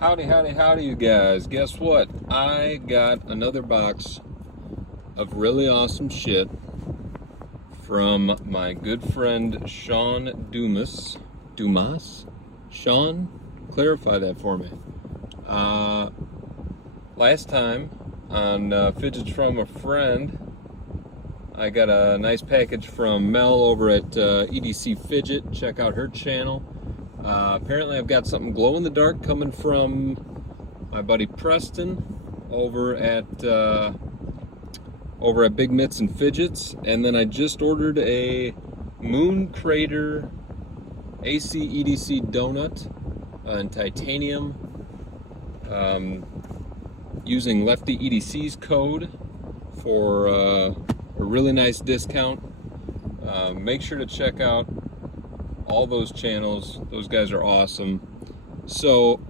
Howdy, howdy, howdy, you guys. Guess what? I got another box of really awesome shit from my good friend Shawn Dumas. Shawn? Clarify that for me. Last time on Fidgets from a Friend, I got a nice package from Mel over at ACDC Fidget. Check out her channel. Apparently I've got something glow-in-the-dark coming from my buddy Preston over at Big Mitts and Fidgets, and then I just ordered a Moon Crater ACDC donut in titanium, using Lefty EDC's code for a really nice discount. Make sure to check out all those channels. Those guys are awesome. So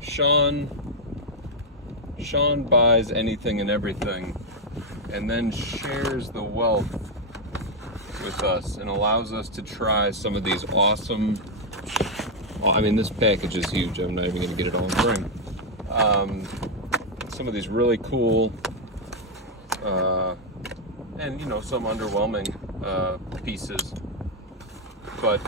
Shawn buys anything and everything and then shares the wealth with us and allows us to try some of these awesome, well, I mean, this package is huge. I'm not even going to get it all in frame. Some of these really cool and, you know, some underwhelming pieces. But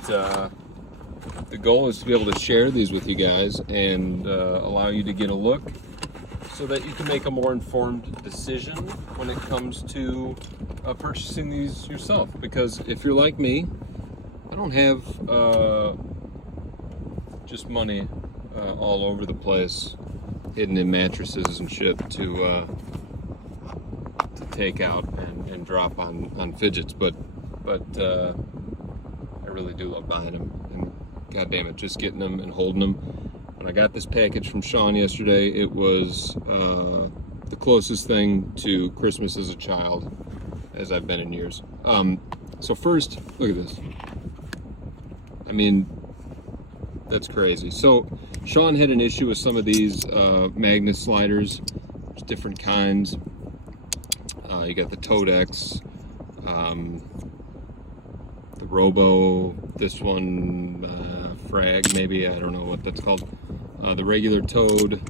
the goal is to be able to share these with you guys and allow you to get a look so that you can make a more informed decision when it comes to purchasing these yourself. Because if you're like me, I don't have just money all over the place, hidden in mattresses and shit to take out and drop on fidgets. But I really do love buying them, and god damn it, just getting them and holding them. When I got this package from Shawn yesterday, it was the closest thing to Christmas as a child as I've been in years. So first, look at this. I mean, that's crazy. So Shawn had an issue with some of these magnet sliders. There's different kinds. You got the Toad X, the Robo, this one, Frag, maybe, I don't know what that's called. The regular Toad and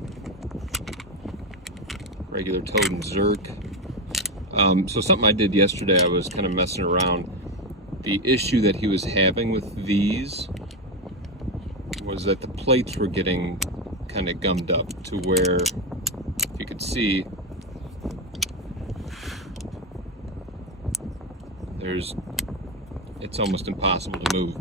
Zerk. So something I did yesterday, I was kind of messing around. The issue that he was having with these was that the plates were getting kind of gummed up to where, if you could see, it's almost impossible to move.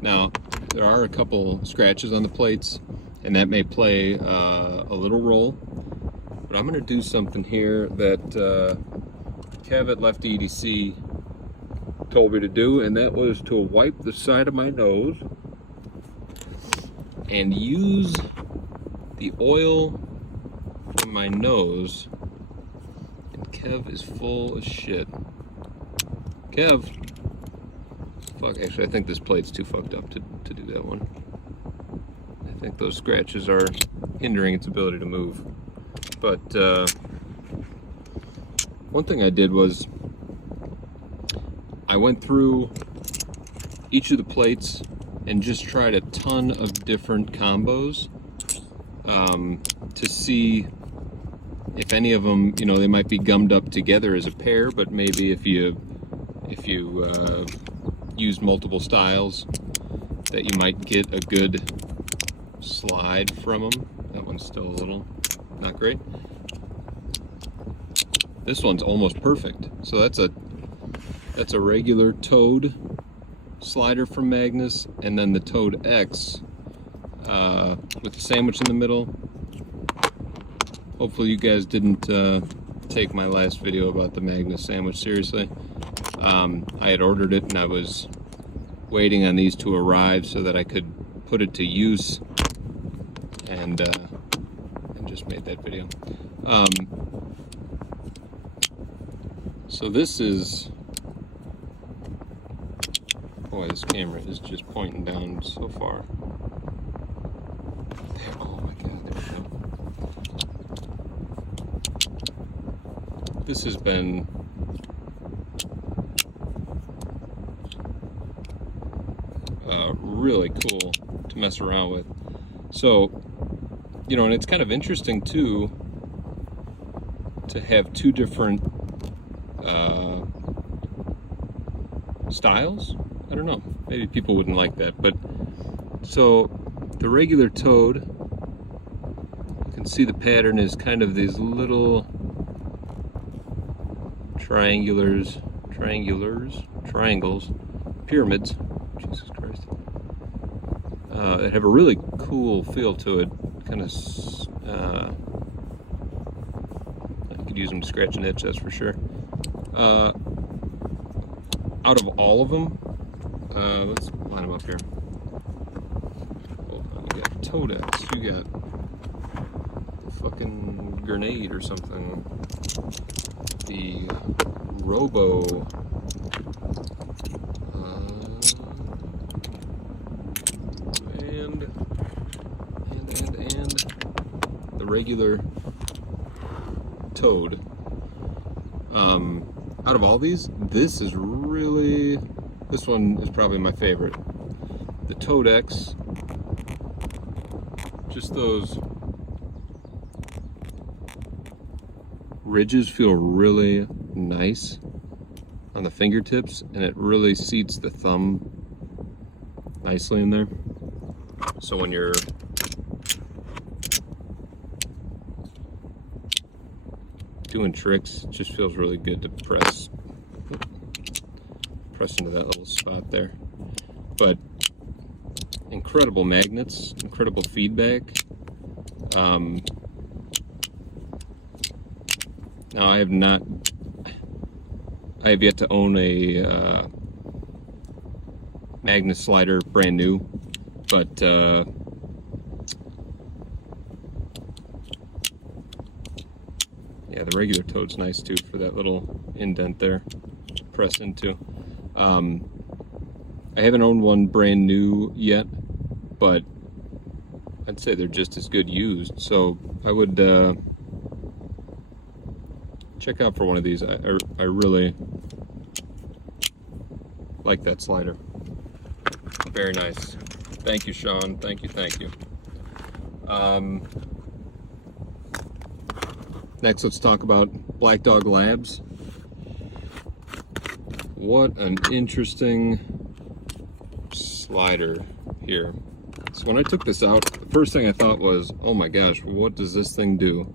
Now, there are a couple scratches on the plates, and that may play a little role, but I'm going to do something here that Kev at Lefty EDC told me to do, and that was to wipe the side of my nose and use the oil from my nose. And Kev is full of shit. Kev, fuck, actually I think this plate's too fucked up to do that one. I think those scratches are hindering its ability to move. But one thing I did was I went through each of the plates and just tried a ton of different combos to see if any of them, you know, they might be gummed up together as a pair, but maybe if you use multiple styles, that you might get a good slide from them. That one's still a little not great. This one's almost perfect. So that's a regular Toad slider from Magnus, and then the Toad X with the sandwich in the middle. Hopefully you guys didn't take my last video about the Magnus sandwich seriously. I had ordered it and I was waiting on these to arrive so that I could put it to use, and just made that video. So this is, boy, this camera is just pointing down so far. There, oh my god, there we go. This has been really cool to mess around with. So You know, and it's kind of interesting too to have two different styles. I don't know, maybe people wouldn't like that, but so the regular toad, you can see the pattern is kind of these little triangles, pyramids, Jesus Christ, that have a really cool feel to it, kind of, I could use them to scratch an itch, that's for sure. Out of all of them, let's line them up here. Hold on, you got Toadex, you got the fucking grenade or something, the Robo, and the regular Toad. Out of all these, this one is probably my favorite. The Toadex, just those ridges feel really nice on the fingertips, and it really seats the thumb nicely in there. So when you're doing tricks, it just feels really good to press into that little spot there. But incredible magnets, incredible feedback. Now I have yet to own a magnet slider brand new, but yeah, the regular Toad's nice too for that little indent there to press into. I haven't owned one brand new yet, but I'd say they're just as good used. So I would check out for one of these. I really like that slider. Very nice. Thank you, Shawn. Thank you. Next, let's talk about Black Dog Labs. What an interesting slider here. So when I took this out, the first thing I thought was, oh my gosh, what does this thing do?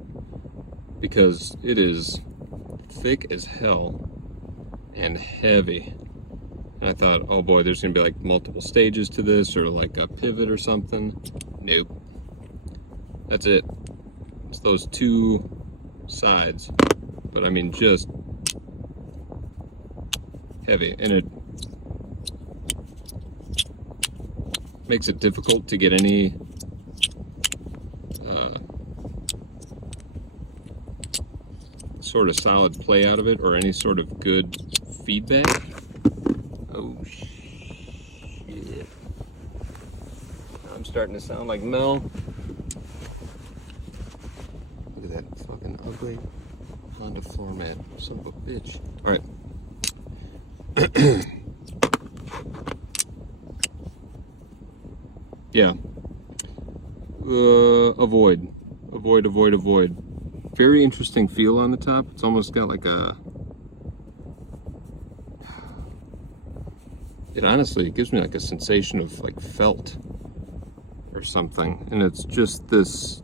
Because it is thick as hell and heavy. And I thought, oh boy, there's gonna be like multiple stages to this, or like a pivot or something. Nope. That's it. It's those two sides. But I mean, just heavy, and it makes it difficult to get any sort of solid play out of it, or any sort of good feedback. Oh shit. I'm starting to sound like Mel. Look at that fucking ugly Honda floor mat. Son of a bitch. Alright. Yeah. Avoid. Very interesting feel on the top. It's almost got like a... It honestly gives me like a sensation of like felt or something. And it's just this...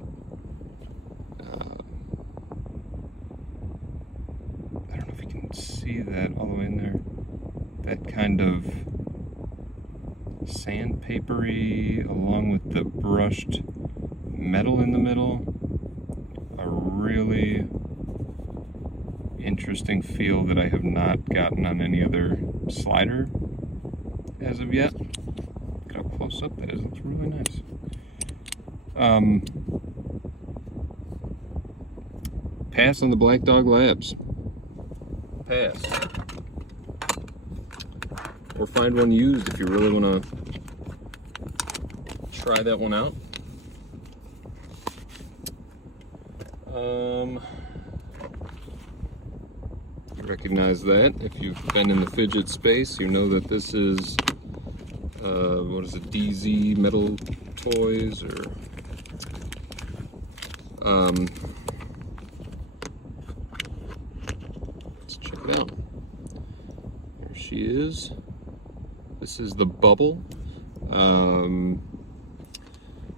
I don't know if you can see that all the way in there. That kind of sandpapery along with the brushed metal in the middle. A really interesting feel that I have not gotten on any other slider as of yet. Look how close up that is. It's really nice. Pass on the Black Dog Labs. Pass. Or find one used if you really want to try that one out. You recognize that. If you've been in the fidget space, you know that this is, what is it, DZ Metal Toys, or Let's check it out. There she is. This is the bubble.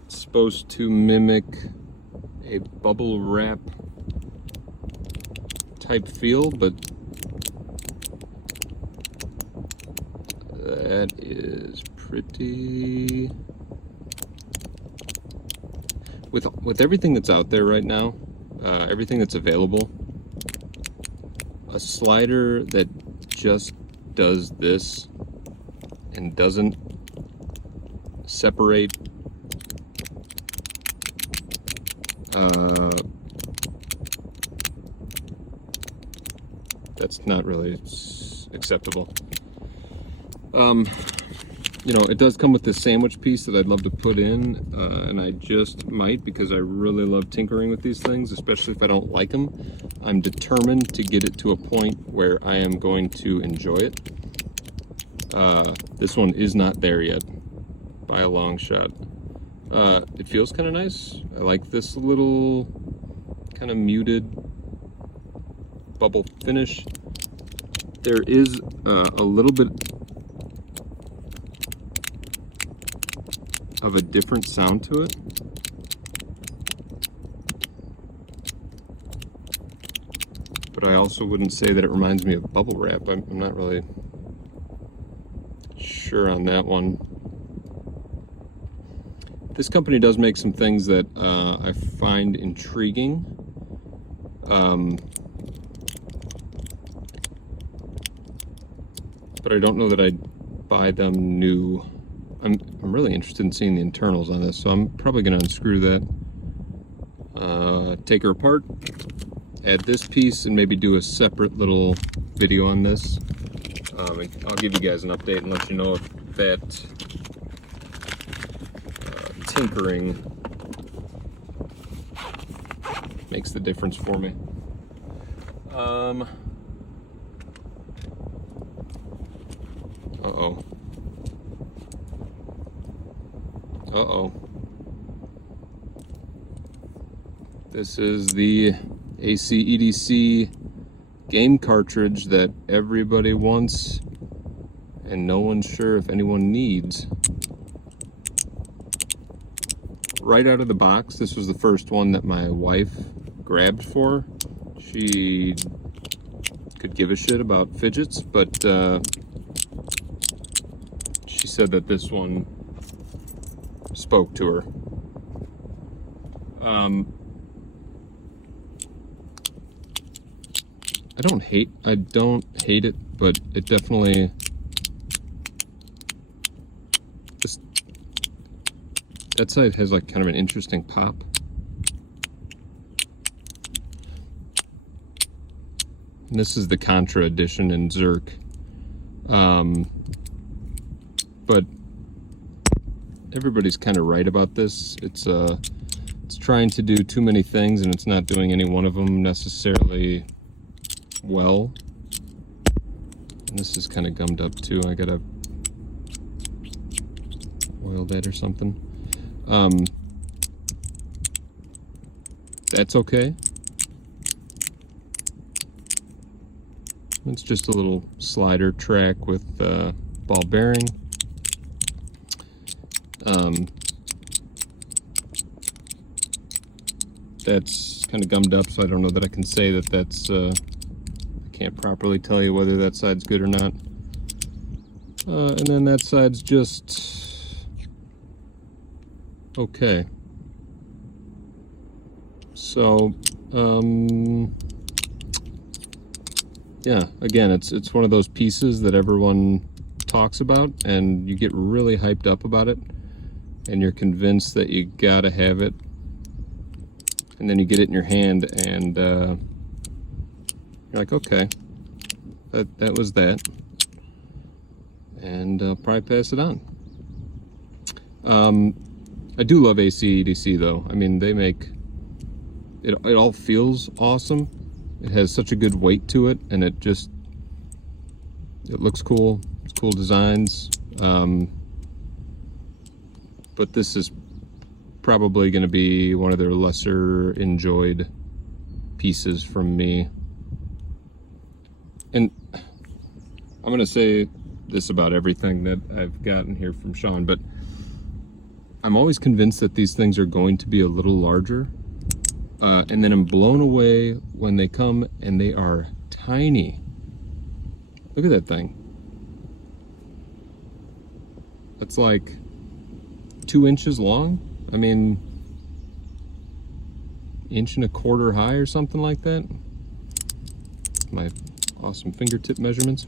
It's supposed to mimic a bubble wrap type feel, but that is pretty... With everything that's out there right now, everything that's available, a slider that just does this and doesn't separate that's not really acceptable. You know, it does come with this sandwich piece that I'd love to put in, and I just might, because I really love tinkering with these things, especially if I don't like them. I'm determined to get it to a point where I am going to enjoy it. This one is not there yet, by a long shot. It feels kind of nice. I like this little kind of muted bubble finish. There is a little bit of a different sound to it. But I also wouldn't say that it reminds me of bubble wrap. I'm not really sure on that one. This company does make some things that I find intriguing. But I don't know that I'd buy them new. I'm really interested in seeing the internals on this, so I'm probably going to unscrew that, take her apart, add this piece, and maybe do a separate little video on this. I'll give you guys an update and let you know if that tinkering makes the difference for me. Uh-oh. Uh-oh. This is the ACDC game cartridge that everybody wants and no one's sure if anyone needs. Right out of the box, this was the first one that my wife grabbed for. She could give a shit about fidgets, but she said that this one spoke to her. I don't hate it, but it definitely just, that side has like kind of an interesting pop. And this is the Contra edition in Zerk. But everybody's kind of right about this. It's trying to do too many things and it's not doing any one of them necessarily well. And this is kind of gummed up too. I gotta oil that or something. That's okay. It's just a little slider track with ball bearing. That's kind of gummed up, so I don't know that I can say that that's, I can't properly tell you whether that side's good or not. And then that side's just okay. So, yeah, again, it's one of those pieces that everyone talks about and you get really hyped up about it and you're convinced that you gotta have it, and then you get it in your hand and you're like, okay, that was that, and I'll probably pass it on. I do love ACDC though. I mean, they make it all feels awesome. It has such a good weight to it, and it looks cool. It's cool designs. But this is probably going to be one of their lesser enjoyed pieces from me. And I'm going to say this about everything that I've gotten here from Shawn, but I'm always convinced that these things are going to be a little larger. And then I'm blown away when they come and they are tiny. Look at that thing. It's like 2 inches long. I mean, 1.25 inches high or something like that. My awesome fingertip measurements.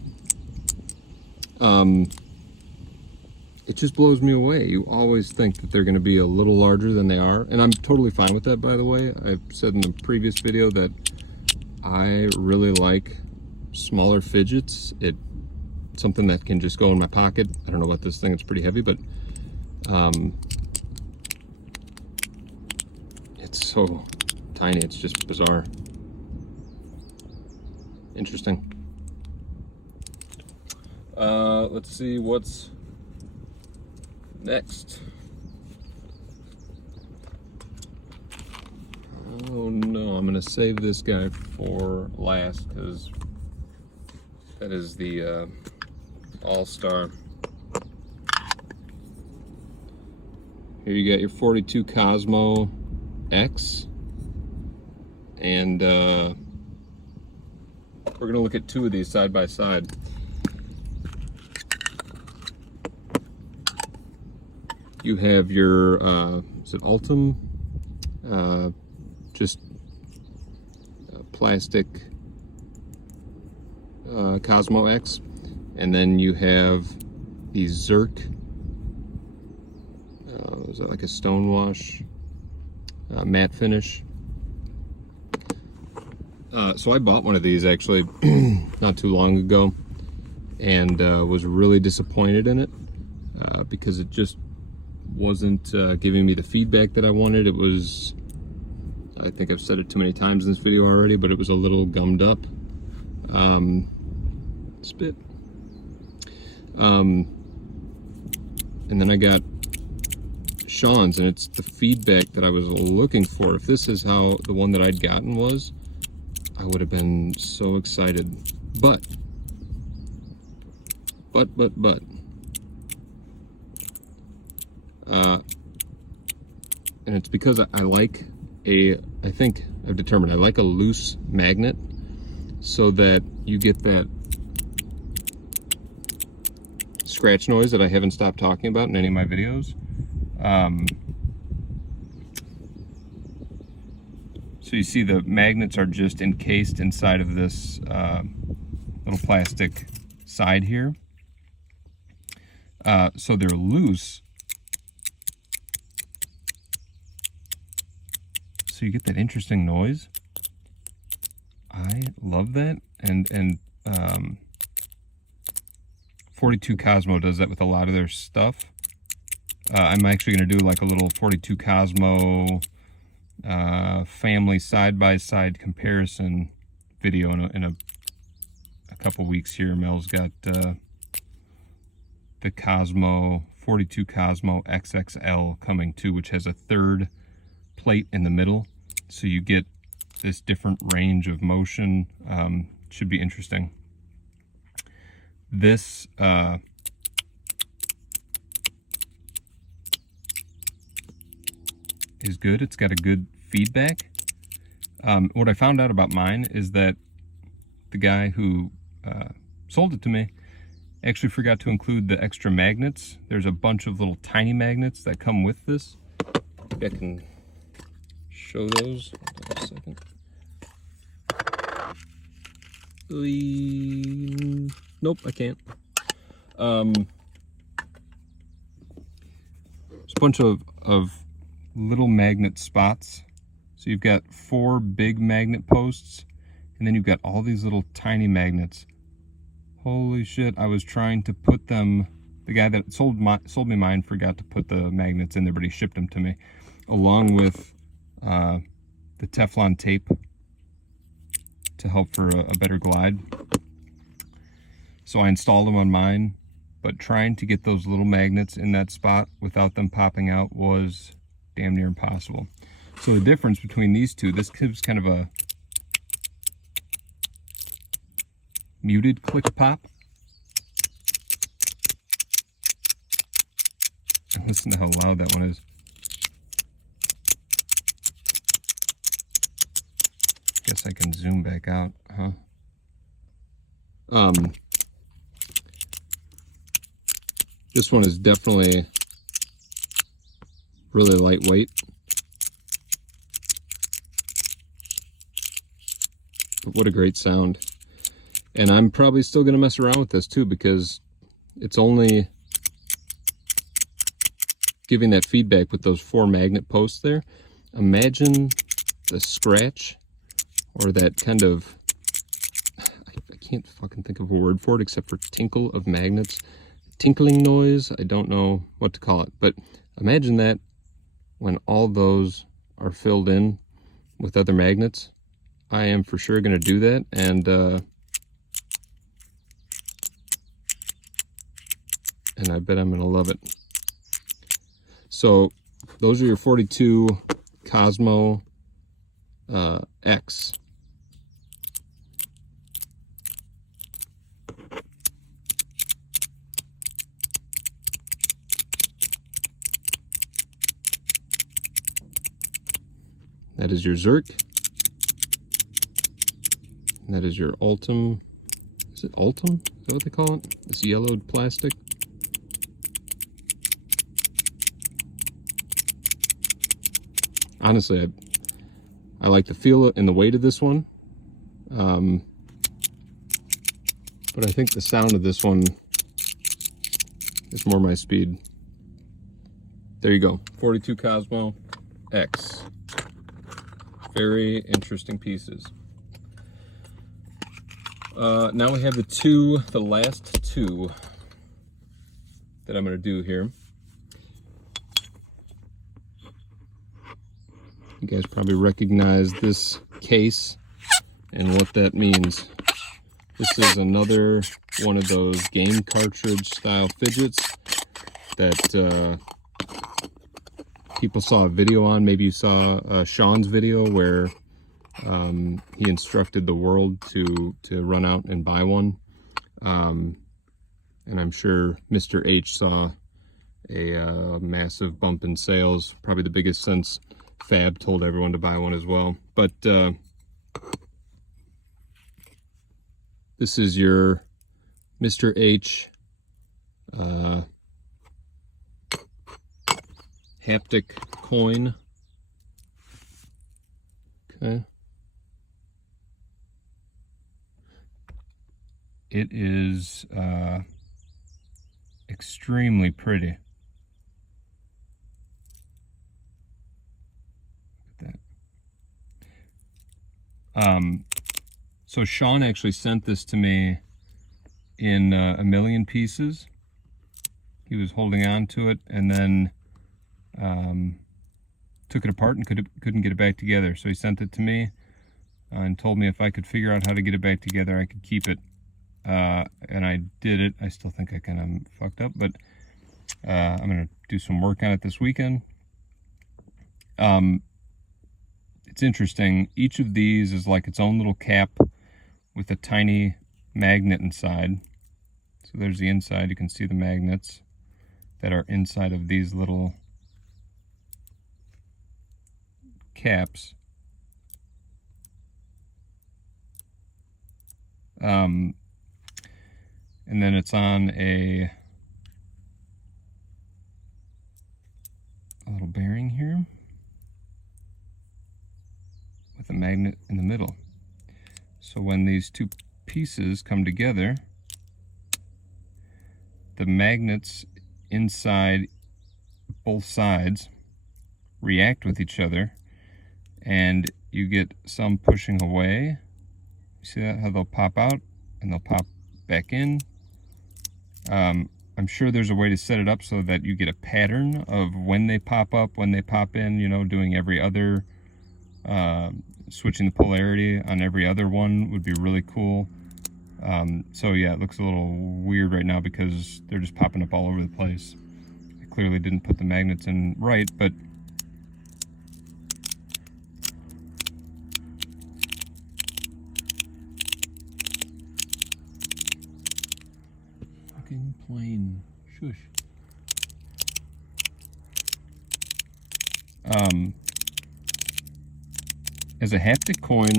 It just blows me away. You always think that they're going to be a little larger than they are, and I'm totally fine with that, by the way. I've said in a previous video that I really like smaller fidgets. It's something that can just go in my pocket. I don't know about this thing, it's pretty heavy, but it's so tiny, it's just bizarre. Interesting. Let's see what's next. Oh no, I'm gonna save this guy for last because that is the AllStar. Here you got your 42 Cosmo X, and we're gonna look at two of these side by side. You have your, is it Ultim? Just plastic Cosmo X. And then you have the Zerk. Is that like a stonewash matte finish? So I bought one of these actually not too long ago and was really disappointed in it because it just wasn't giving me the feedback that I wanted. It was, I think I've said it too many times in this video already, but it was a little gummed up. Spit. And then I got Shawn's, and it's the feedback that I was looking for. If this is how the one that I'd gotten was, I would have been so excited. But and it's because I like I think I've determined I like a loose magnet so that you get that scratch noise that I haven't stopped talking about in any of my videos. So you see the magnets are just encased inside of this little plastic side here. So they're loose. So you get that interesting noise. I love that. And 42 Cosmo does that with a lot of their stuff. I'm actually going to do like a little 42 Cosmo family side-by-side comparison video in a couple weeks here. Mel's got the Cosmo 42 Cosmo XXL coming too, which has a third plate in the middle, so you get this different range of motion. Should be interesting. This is good. It's got a good feedback. What I found out about mine is that the guy who sold it to me actually forgot to include the extra magnets. There's a bunch of little tiny magnets that come with this. Maybe I can show those. Hold on a second. Nope, I can't. There's a bunch of little magnet spots. So you've got 4 big magnet posts, and then you've got all these little tiny magnets. Holy shit, I was trying to put them, the guy that sold me mine forgot to put the magnets in there, but he shipped them to me, along with the Teflon tape to help for a better glide. So I installed them on mine, but trying to get those little magnets in that spot without them popping out was damn near impossible. So the difference between these two, this gives kind of a muted click pop. And listen to how loud that one is. Guess I can zoom back out, huh? This one is definitely really lightweight. But what a great sound. And I'm probably still going to mess around with this too, because it's only giving that feedback with those 4 magnet posts there. Imagine the scratch or that kind of, I can't fucking think of a word for it except for tinkle of magnets. Tinkling noise, I don't know what to call it, but imagine that when all those are filled in with other magnets. I am for sure going to do that, and I bet I'm going to love it. So those are your 42 Cosmo X. That is your Zerk. And that is your Ultim. Is it Ultim? Is that what they call it? This yellowed plastic. Honestly, I like the feel and the weight of this one. But I think the sound of this one is more my speed. There you go. 42 Cosmo X. Very interesting pieces. Now we have the last two that I'm going to do here. You guys probably recognize this case and what that means. This is another one of those game cartridge style fidgets that people saw a video on. Maybe you saw Shawn's video where he instructed the world to run out and buy one. And I'm sure Mr. H saw a massive bump in sales, probably the biggest since Fab told everyone to buy one as well. But this is your Mr. H Haptic Coin. Okay. It is extremely pretty. Look at that. So Shawn actually sent this to me in a million pieces. He was holding on to it and then took it apart and couldn't get it back together. So he sent it to me and told me if I could figure out how to get it back together, I could keep it. And I did it. I still think I kind of fucked up, but I'm going to do some work on it this weekend. It's interesting. Each of these is like its own little cap with a tiny magnet inside. So there's the inside. You can see the magnets that are inside of these little caps. And then it's on a little bearing here with a magnet in the middle. So when these two pieces come together, the magnets inside both sides react with each other, and you get some pushing away. You see that, how they'll pop out and they'll pop back in. I'm sure there's a way to set it up so that you get a pattern of when they pop up, when they pop in, you know, doing every other, switching the polarity on every other one would be really cool. So yeah, it looks a little weird right now because they're just popping up all over the place. I clearly didn't put the magnets in right, but Coin. Shush. As a haptic coin,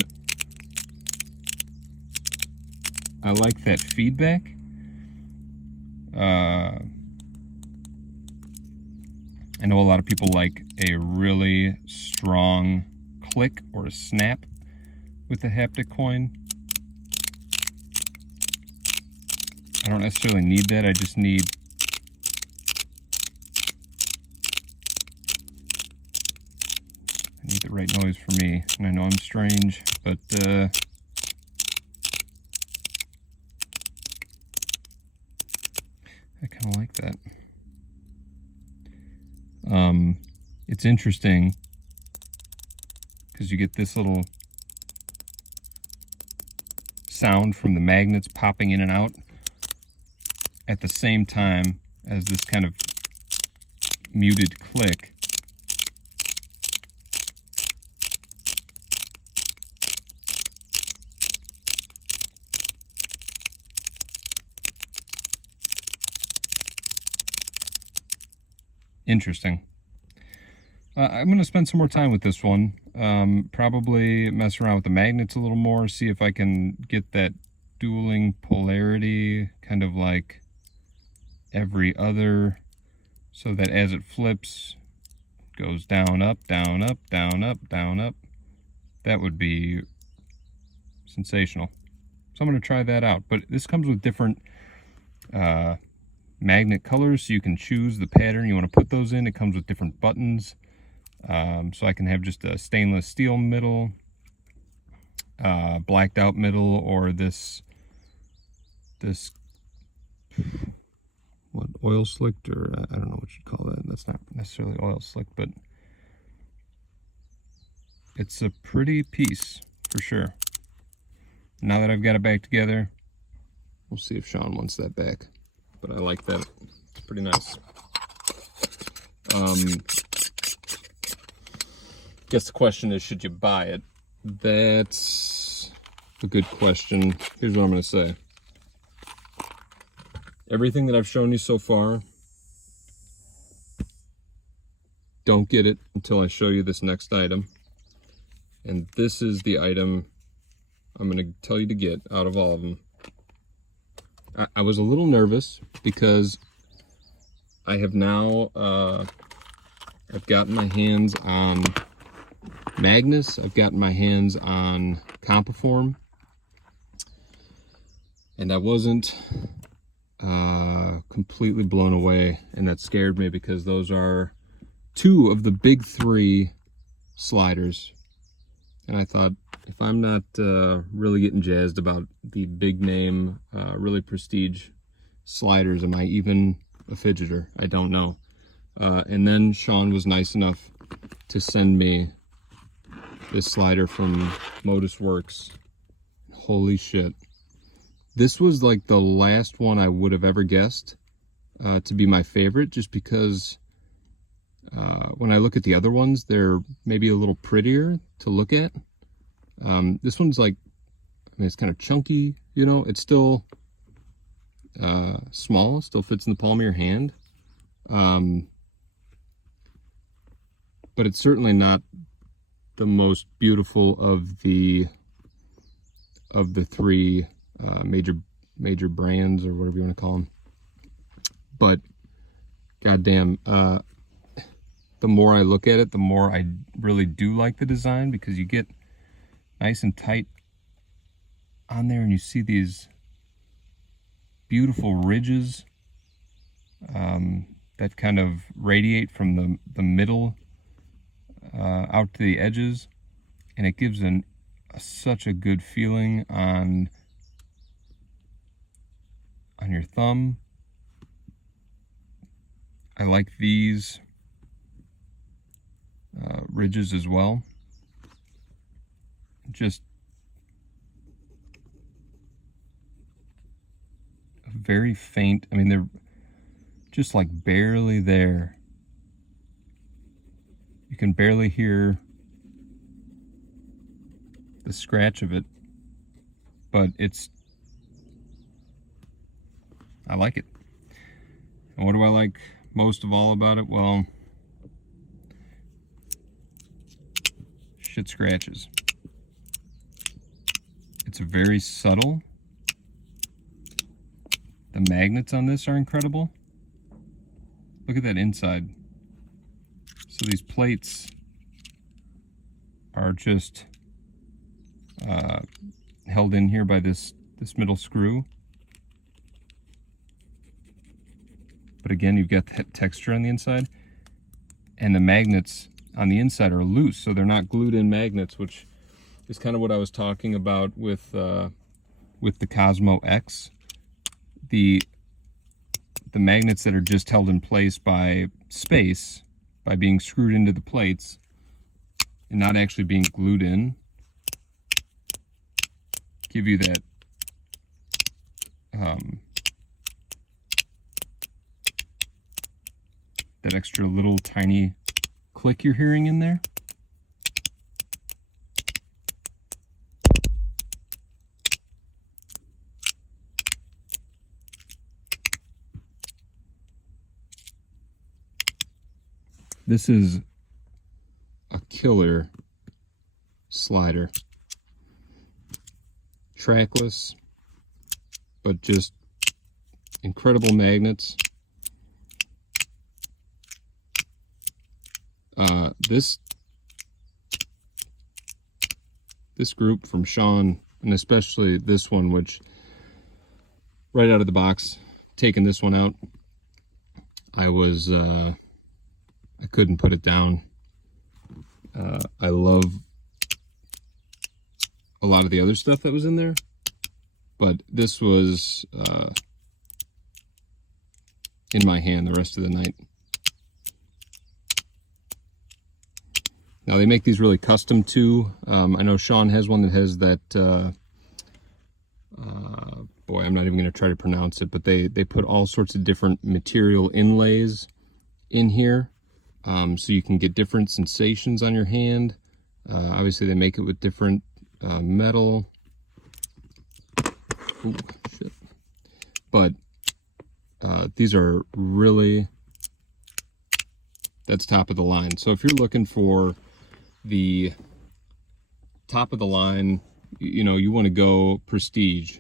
I like that feedback. I know a lot of people like a really strong click or a snap with the haptic coin. I don't necessarily need that, I just need the right noise for me. And I know I'm strange, but I kind of like that. It's interesting because you get this little sound from the magnets popping in and out at the same time as this kind of muted click. Interesting. I'm going to spend some more time with this one. Probably mess around with the magnets a little more, see if I can get that dueling polarity, kind of like every other, so that as it flips, goes down, up, down, up, down, up, down, up. That would be sensational. So I'm going to try that out. But this comes with different magnet colors, so you can choose the pattern you want to put those in. It comes with different buttons. So I can have just a stainless steel middle, blacked out middle, or this what, oil slicked, or I don't know what you'd call that. That's not necessarily oil slicked, but it's a pretty piece for sure. Now that I've got it back together, we'll see if Shawn wants that back. But I like that. It's pretty nice. Guess the question is, should you buy it? That's a good question. Here's what I'm going to say. Everything that I've shown you so far, don't get it until I show you this next item. And this is the item I'm going to tell you to get out of all of them. I was a little nervous because I have now, I've gotten my hands on Magnus, I've gotten my hands on Compiform, and I wasn't completely blown away, and that scared me because those are two of the big three sliders. And I thought, if I'm not really getting jazzed about the big name, really prestige sliders, am I even a fidgeter? I don't know. And then Shawn was nice enough to send me this slider from Modus Works. Holy shit. This was like the last one I would have ever guessed to be my favorite, just because when I look at the other ones, they're maybe a little prettier to look at. This one's like, I mean, it's kind of chunky, you know, it's still small, still fits in the palm of your hand. But it's certainly not the most beautiful of the three major brands, or whatever you want to call them. But goddamn, the more I look at it, the more I really do like the design, because you get nice and tight on there, and you see these beautiful ridges that kind of radiate from the middle out to the edges, and it gives such a good feeling on your thumb. I like these ridges as well. Just very faint. I mean, they're just like barely there. You can barely hear the scratch of it, but I like it. And what do I like most of all about it? Well, shit scratches. It's very subtle. The magnets on this are incredible. Look at that inside. So these plates are just held in here by this middle screw. But again, you've got that texture on the inside. And the magnets on the inside are loose, so they're not glued in magnets, which is kind of what I was talking about with the Cosmo X. The magnets that are just held in place by space, by being screwed into the plates and not actually being glued in, give you that that extra little tiny click you're hearing in there. This is a killer slider. Trackless, but just incredible magnets. This group from Shawn, and especially this one, which right out of the box, taking this one out, I couldn't put it down. I love a lot of the other stuff that was in there, but this was in my hand the rest of the night. Now they make these really custom too. I know Shawn has one that has that, boy, I'm not even gonna try to pronounce it, but they put all sorts of different material inlays in here. So you can get different sensations on your hand. Obviously they make it with different metal. Ooh, shit. But these are really, that's top of the line. So if you're looking for the top of the line, you know, you want to go prestige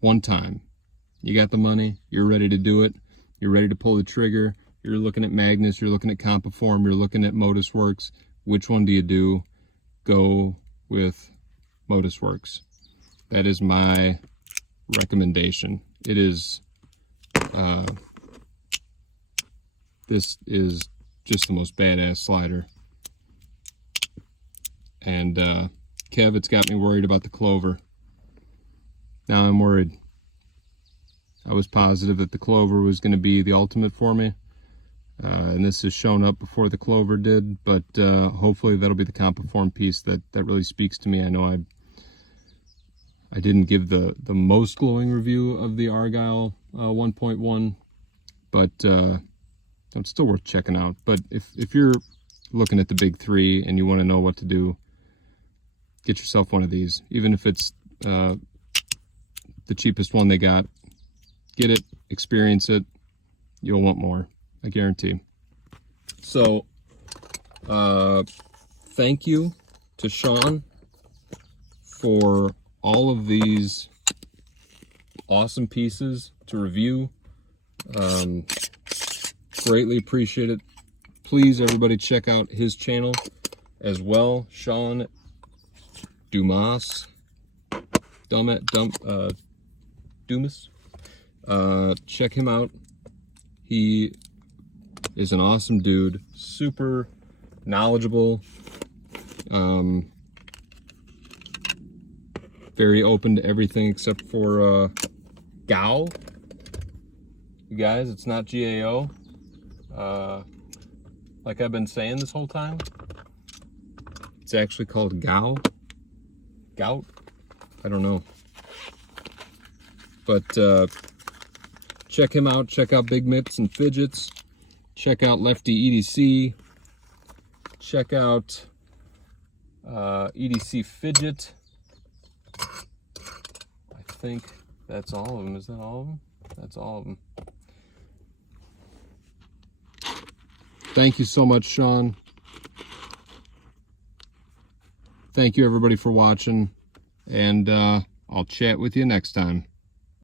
one time. You got the money, you're ready to do it, you're ready to pull the trigger. You're looking at Magnus, you're looking at Compiform, you're looking at Modusworks. Which one do you do? Go with Modusworks. That is my recommendation. It is, this is just the most badass slider. And Kev, it's got me worried about the clover. Now I'm worried. I was positive that the clover was going to be the ultimate for me. And this has shown up before the clover did, but hopefully that'll be the Compiform piece that really speaks to me. I know I didn't give the most glowing review of the Argyle 1.1, but it's still worth checking out. But if you're looking at the big three and you want to know what to do, get yourself one of these. Even if it's the cheapest one they got, get it, experience it, you'll want more. I guarantee. So, thank you to Shawn for all of these awesome pieces to review. Greatly appreciate it. Please, everybody, check out his channel as well. Shawn Dumas. Dumas. Check him out. He is an awesome dude, super knowledgeable, very open to everything except for GAO. You guys, it's not GAO. Like I've been saying this whole time, it's actually called GAO. Gout? I don't know. But check him out. Check out Big Mitts and Fidgets. Check out Lefty EDC. Check out EDC Fidget. I think that's all of them. Is that all of them? That's all of them. Thank you so much, Shawn. Thank you, everybody, for watching, and I'll chat with you next time.